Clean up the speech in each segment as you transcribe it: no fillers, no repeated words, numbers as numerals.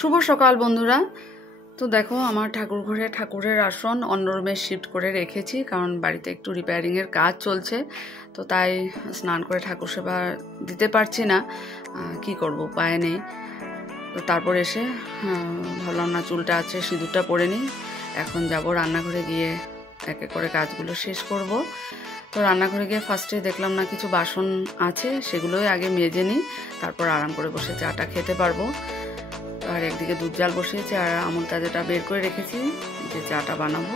শুভ সকাল বন্ধুরা। তো দেখো আমার ঠাকুর ঘরে ঠাকুরের আসন অন্য রুমে শিফট করে রেখেছি, কারণ বাড়িতে একটু রিপেয়ারিংয়ের কাজ চলছে। তো তাই স্নান করে ঠাকুর সেবা দিতে পারছি না, কি করব, উপায় নেই। তো তারপর এসে ভাবলাম না, চুলটা আছে, সিঁদুরটা পরে নিই। এখন যাব রান্নাঘরে, গিয়ে এক এক করে কাজগুলো শেষ করব। তো রান্নাঘরে গিয়ে ফার্স্টে দেখলাম না কিছু বাসন আছে, সেগুলোই আগে মেজে নিই, তারপর আরাম করে বসে চাটা খেতে পারবো। আর একদিকে দুধ জাল বসিয়েছি আর আমুল তাজাটা বের করে রেখেছি যে চাটা বানাবো।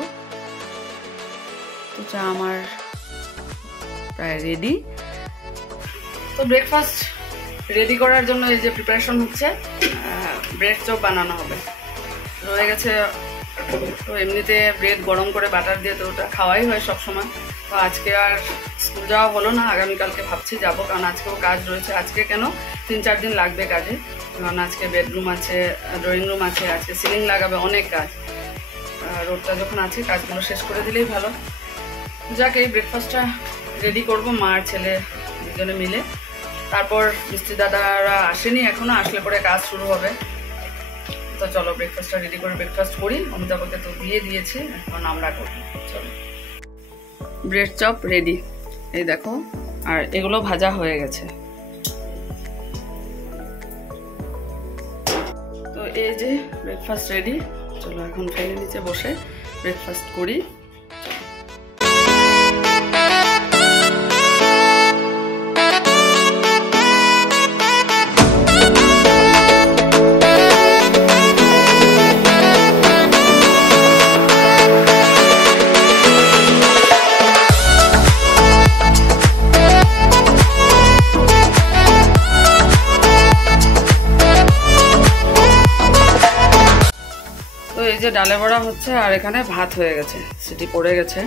তো চা আমার প্রায় রেডি। তো ব্রেকফাস্ট রেডি করার জন্য এই যে প্রিপারেশন হচ্ছে, ব্রেড চপ বানানো হবে, রয়ে গেছে। তো এমনিতে ব্রেড গরম করে বাটার দিয়ে তো ওটা খাওয়াই হয় সবসময়। তো আজকে আর স্কুল যাওয়া হলো না, আগামীকালকে ভাবছি যাবো, কারণ আজকেও কাজ রয়েছে। আজকে কেন 3-4 দিন লাগবে কাজে, কারণ আজকে বেডরুম আছে, ড্রয়িং রুম আছে, আজকে সিলিং লাগাবে, অনেক কাজ। রোডটা যখন আছে কাজগুলো শেষ করে দিলেই ভালো। যাক, এই ব্রেকফাস্টটা রেডি করব মা আর ছেলে দুজনে মিলে। তারপর মিস্ত্রি দাদারা আসেনি এখনো, আসলে পরে কাজ শুরু হবে। তো চলো ব্রেকফাস্টটা রেডি করে ব্রেকফাস্ট করি। অমিতাভকে তো দিয়ে দিয়েছি, এখন আমরা করি। চলো, ব্রেড চপ রেডি, এই দেখো। আর এগুলো ভাজা হয়ে গেছে। তো এই যে ব্রেকফাস্ট রেডি। চলো এখন ফ্যানের নিচে বসে ব্রেকফাস্ট করি। এই যে ডালে বড়া হচ্ছে, আর এখানে ভাত হয়ে গেছে, সিটি পড়ে গেছে।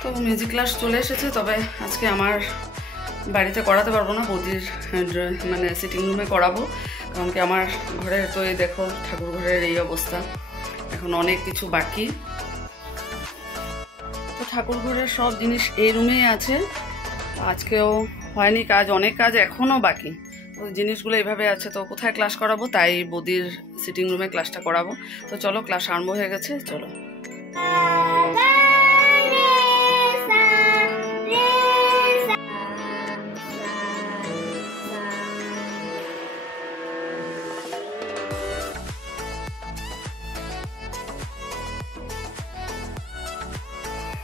তো মিউজিক ক্লাস চলে এসেছে, তবে আজকে আমার বাড়িতে করাতে পারবো না, বৌদির মানে সিটিং রুমে করাবো। কারণ কি আমার ঘরে তো এই দেখো ঠাকুর ঘরের এই অবস্থা, এখন অনেক কিছু বাকি। তো ঠাকুর ঘরের সব জিনিস এই রুমেই আছে, আজকেও হয়নি কাজ, অনেক কাজ এখনও বাকি। ওই জিনিসগুলো এইভাবে আছে, তো কোথায় ক্লাস করাবো, তাই বৌদির সিটিং রুমে ক্লাসটা করাবো। তো চলো, ক্লাস আরম্ভ হয়ে গেছে, চলো।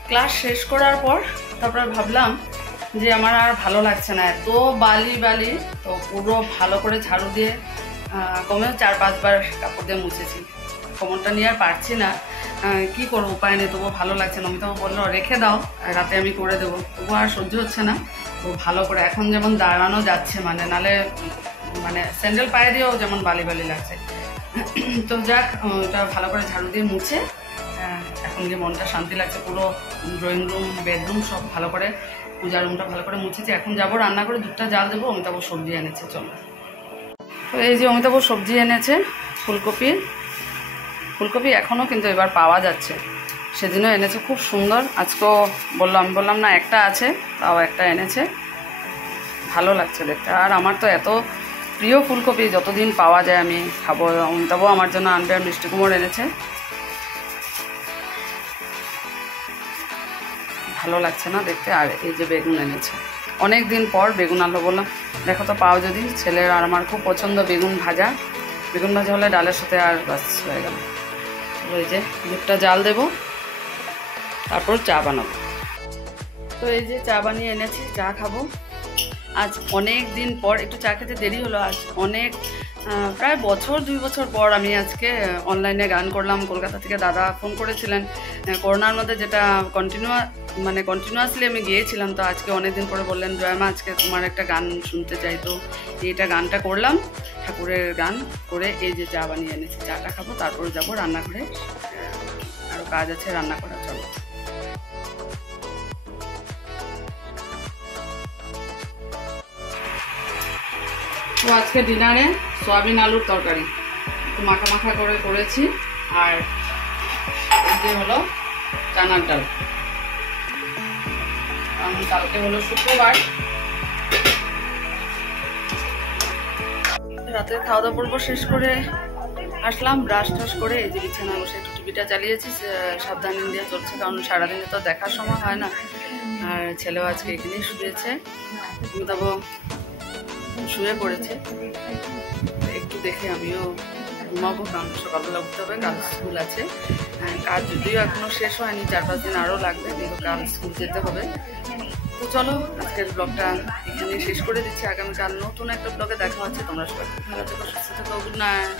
ক্লাস শেষ করার পর তারপরে ভাবলাম যে আমার আর ভালো লাগছে না, এত বালি বালি। তো পুরো ভালো করে ঝাড়ু দিয়ে কমেও 4-5 বার কাপড় দিয়ে মুছেছি। কোমরটা নিয়ে আর পারছি না, কি করবো, উপায় নেই। তবুও ভালো লাগছে না। অমিতাভ বললো রেখে দাও, রাতে আমি করে দেবো। তবুও আর সহ্য হচ্ছে না। তো ভালো করে এখন যেমন দাঁড়ানো যাচ্ছে, মানে নালে মানে স্যান্ডেল পায়ে দিয়েও যেমন বালি বালি লাগছে। তো যাক, ওটা ভালো করে ঝাড়ু দিয়ে মুছে এখন যে মনটা শান্তি লাগছে। পুরো ড্রয়িং রুম, বেডরুম সব ভালো করে, পূজার রুমটা ভালো করে মুছেছি। এখন যাবো রান্না করে দুধটা জাল দেবো। অমিতাভ সবজি এনেছে, চলো। তো এই যে অমিতাভ সবজি এনেছে, ফুলকপি এখনও কিন্তু এবার পাওয়া যাচ্ছে, সেদিনও এনেছে, খুব সুন্দর। আজকেও আমি বললাম না একটা আছে, তাও একটা এনেছে, ভালো লাগছে দেখতে। আর আমার তো এত প্রিয় ফুলকপি, যতদিন পাওয়া যায় আমি খাবো। অমিতাভ আমার জন্য আনবে, আর মিষ্টি কুমড় এনেছে, ভালো লাগছে না দেখতে। আর এই যে বেগুন এনেছে, অনেক দিন পর বেগুন আনলো, বললাম দেখো তো পাও যদি। ছেলের আর আমার খুব পছন্দ বেগুন ভাজা হলে ডালের সাথে আর বাস হয়ে গেল। ওই যে দুধটা জাল দেব, তারপর চা বানাবো। তো এই যে চা বানিয়ে এনেছি, চা খাবো। আজ অনেক দিন পর, একটু চা খেতে দেরি হলো আজ, অনেক প্রায় 1-2 বছর পর আমি আজকে অনলাইনে গান করলাম। কলকাতা থেকে দাদা ফোন করেছিলেন, করোনার মধ্যে যেটা কন্টিনিউয়াসলি আমি গিয়েছিলাম। তো আজকে অনেকদিন পরে বললেন, জয়মা আজকে তোমার একটা গান শুনতে চাই। তো এইটা গানটা করলাম, ঠাকুরের গান করে। এই যে চা বানিয়ে এনেছি, চাটা খাবো, তারপরে যাবো রান্নাঘরে, আরও কাজ আছে রান্না করা, চলো। তো আজকে ডিনারে সয়াবিন আলুর তরকারি মাখা মাখা করে করেছি, আর যে হলো চানার ডাল। কালকে হলো শুক্রবার, রাতে খাওয়া দাওয়া পর্ব শেষ করে আসলাম, ব্রাশ টাশ করে এই যে বিছানা বসে একটু টিভিটা চালিয়েছি। সাবধান ইন্ডিয়া চলছে, কারণ সারাদিনে তো দেখার সময় হয় না। আর ছেলেও আজকে এখানেই শুয়েছে, অমিতাভও শুয়ে পড়েছে। একটু দেখে আমিও ঘুমাবো, কারণ সকালবেলা উঠতে হবে, কাল স্কুল আছে। কাজ যদিও এখনো শেষ হয়নি, 4-5 দিন আরও লাগবে, কিন্তু কাল স্কুল যেতে হবে। তো চলো আজকের ব্লগটা এখানে শেষ করে দিচ্ছি। আগামীকাল নতুন একটা ব্লগে দেখা হচ্ছে। তোমরা সবাই ভালো থেকো, সুস্থ থেকো, গুড নাইট।